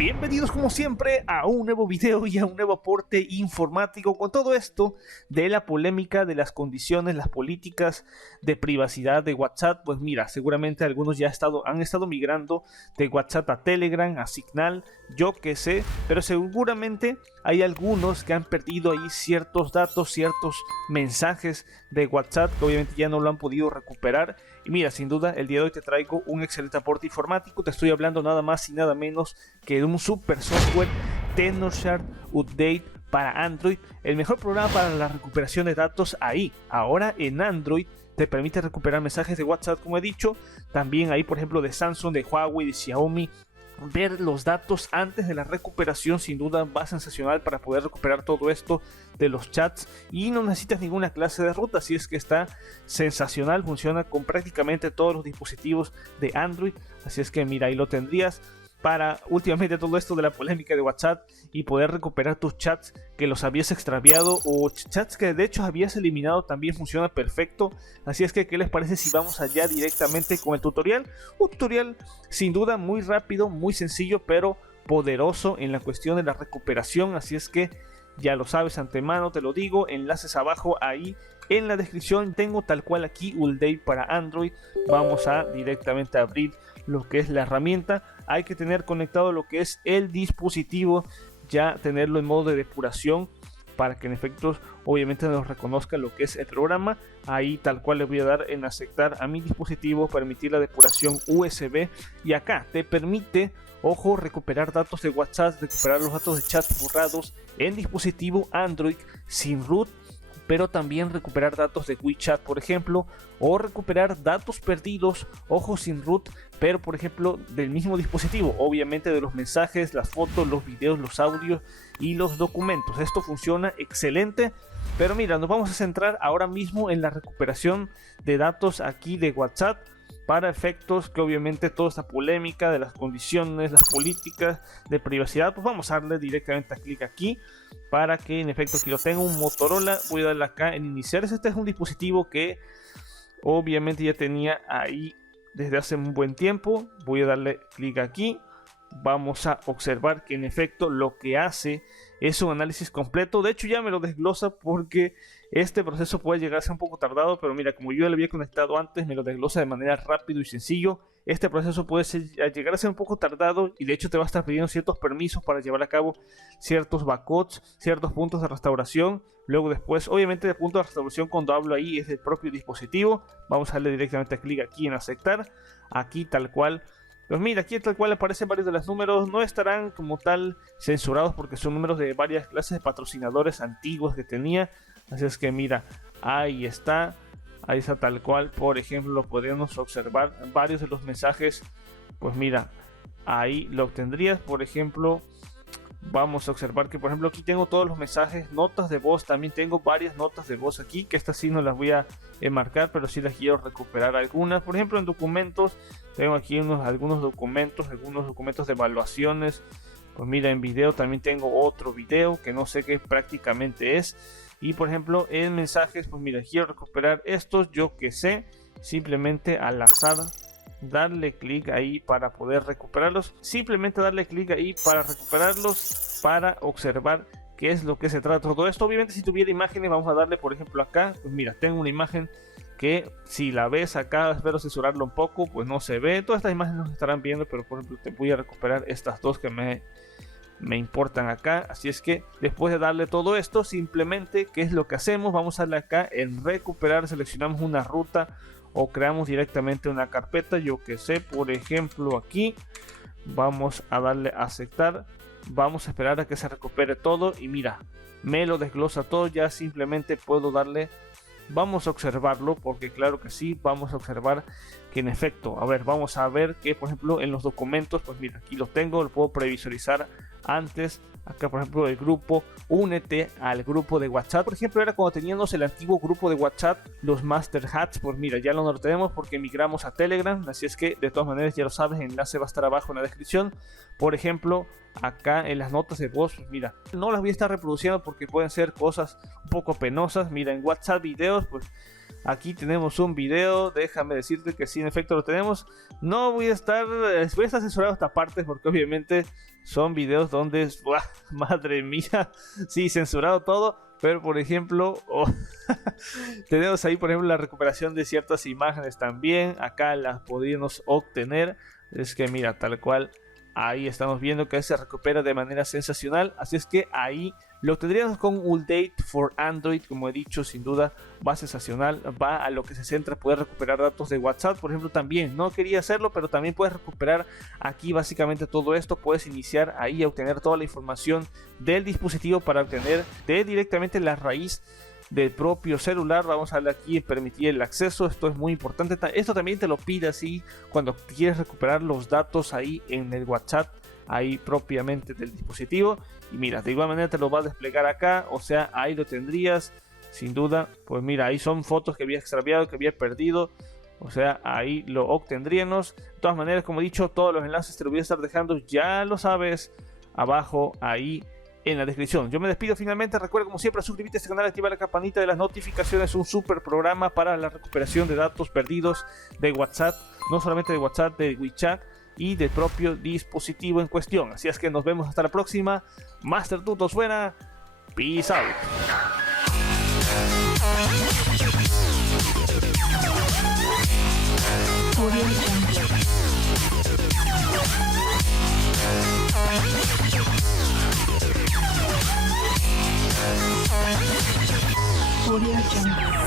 Bienvenidos como siempre a un nuevo video y a un nuevo aporte informático con todo esto de la polémica de las condiciones, las políticas de privacidad de WhatsApp. Pues mira, seguramente algunos ya han estado migrando de WhatsApp a Telegram, a Signal, yo qué sé, pero seguramente hay algunos que han perdido ahí ciertos datos, ciertos mensajes de WhatsApp que obviamente ya no lo han podido recuperar. Y mira, sin duda el día de hoy te traigo un excelente aporte informático. Te estoy hablando nada más y nada menos que de un super software, Tenorshare Update para Android, el mejor programa para la recuperación de datos ahí. Ahora en Android te permite recuperar mensajes de WhatsApp, como he dicho, también ahí por ejemplo de Samsung, de Huawei, de Xiaomi. Ver los datos antes de la recuperación sin duda va sensacional para poder recuperar todo esto de los chats y no necesitas ninguna clase de ruta, así es que está sensacional, funciona con prácticamente todos los dispositivos de Android, así es que mira, ahí lo tendrías para últimamente todo esto de la polémica de WhatsApp y poder recuperar tus chats que los habías extraviado o chats que de hecho habías eliminado. También funciona perfecto, así es que ¿qué les parece si vamos allá directamente con el tutorial? Un tutorial sin duda muy rápido, muy sencillo, pero poderoso en la cuestión de la recuperación, así es que ya lo sabes antemano, te lo digo, enlaces abajo ahí en la descripción. Tengo tal cual aquí Update para Android. Vamos a directamente abrir lo que es la herramienta. Hay que tener conectado lo que es el dispositivo, ya tenerlo en modo de depuración para que en efecto obviamente nos reconozca lo que es el programa. Ahí tal cual le voy a dar en aceptar a mi dispositivo, permitir la depuración USB, y acá te permite, ojo, recuperar datos de WhatsApp, recuperar los datos de chat borrados en dispositivo Android sin root, pero también recuperar datos de WeChat, por ejemplo, o recuperar datos perdidos, ojo, sin root, pero por ejemplo del mismo dispositivo, obviamente de los mensajes, las fotos, los videos, los audios y los documentos. Esto funciona excelente, pero mira, nos vamos a centrar ahora mismo en la recuperación de datos aquí de WhatsApp para efectos que obviamente toda esta polémica de las condiciones, las políticas de privacidad, pues vamos a darle directamente a clic aquí para que en efecto aquí lo tengo, un Motorola. Voy a darle acá en iniciar. Este es un dispositivo que obviamente ya tenía ahí desde hace un buen tiempo. Voy a darle clic aquí. Vamos a observar que en efecto lo que hace es un análisis completo. De hecho ya me lo desglosa porque este proceso puede llegar a ser un poco tardado, pero mira, como yo ya lo había conectado antes, me lo desglosa de manera rápido y sencillo. Este proceso puede llegar a ser un poco tardado y de hecho te va a estar pidiendo ciertos permisos para llevar a cabo ciertos backups, ciertos puntos de restauración. Luego después, obviamente el punto de restauración cuando hablo ahí es del propio dispositivo. Vamos a darle directamente clic aquí en aceptar. Aquí tal cual. Pues mira, aquí tal cual aparecen varios de los números, no estarán como tal censurados porque son números de varias clases de patrocinadores antiguos que tenía. Así es que mira, ahí está tal cual. Por ejemplo, podríamos observar varios de los mensajes. Pues mira, ahí lo obtendrías. Por ejemplo, vamos a observar que por ejemplo aquí tengo todos los mensajes, notas de voz, también tengo varias notas de voz aquí, que estas sí no las voy a enmarcar, pero sí las quiero recuperar algunas. Por ejemplo en documentos, tengo aquí algunos documentos de evaluaciones. Pues mira, en video también tengo otro video que no sé qué prácticamente es. Y por ejemplo en mensajes, pues mira, quiero recuperar estos, yo que sé, simplemente al azar darle clic ahí para poder recuperarlos, simplemente darle clic ahí para recuperarlos, para observar qué es lo que se trata todo esto. Obviamente si tuviera imágenes, vamos a darle por ejemplo acá, pues mira, tengo una imagen que si la ves acá, espero censurarlo un poco, pues no se ve, todas estas imágenes nos estarán viendo, pero por ejemplo te voy a recuperar estas dos que me importan acá. Así es que después de darle todo esto, simplemente qué es lo que hacemos, vamos a darle acá en recuperar, seleccionamos una ruta o creamos directamente una carpeta, yo que sé, por ejemplo aquí vamos a darle a aceptar, vamos a esperar a que se recupere todo y mira, me lo desglosa todo. Ya simplemente puedo darle, vamos a observarlo porque claro que sí, vamos a observar que en efecto, a ver, vamos a ver que por ejemplo en los documentos, pues mira, aquí lo tengo, lo puedo previsualizar antes. Acá por ejemplo el grupo, únete al grupo de WhatsApp, por ejemplo era cuando teníamos el antiguo grupo de WhatsApp, los Master Hats. Pues mira, ya no lo tenemos porque migramos a Telegram, así es que de todas maneras ya lo sabes, el enlace va a estar abajo en la descripción. Por ejemplo acá en las notas de voz, pues mira, no las voy a estar reproduciendo porque pueden ser cosas un poco penosas. Mira, en WhatsApp videos, pues Aquí tenemos un video, déjame decirte que sí, en efecto lo tenemos. No voy a estar censurado esta parte porque obviamente son videos donde, ¡buah! Madre mía, sí, censurado todo. Pero por ejemplo, tenemos ahí por ejemplo la recuperación de ciertas imágenes también. Acá las podríamos obtener. Es que mira, tal cual, ahí estamos viendo que se recupera de manera sensacional. Así es que ahí lo tendríamos con Update for Android, como he dicho, sin duda va sensacional, va a lo que se centra poder recuperar datos de WhatsApp, por ejemplo. También no quería hacerlo, pero también puedes recuperar aquí básicamente todo esto. Puedes iniciar ahí a obtener toda la información del dispositivo para obtener directamente la raíz del propio celular. Vamos a darle aquí en permitir el acceso. Esto es muy importante. Esto también te lo pide así cuando quieres recuperar los datos ahí en el WhatsApp, ahí propiamente del dispositivo. Y mira, de igual manera te lo va a desplegar acá, o sea, ahí lo tendrías sin duda. Pues mira, ahí son fotos que había extraviado, que había perdido, o sea, ahí lo obtendríamos. De todas maneras, como he dicho, todos los enlaces te los voy a estar dejando, ya lo sabes, abajo ahí en la descripción. Yo me despido finalmente. Recuerda como siempre suscribirte a este canal, activar la campanita de las notificaciones. Un super programa para la recuperación de datos perdidos de WhatsApp, no solamente de WhatsApp, de WeChat y del propio dispositivo en cuestión. Así es que nos vemos hasta la próxima. Master Tutos fuera. Peace out. Audio Jungle.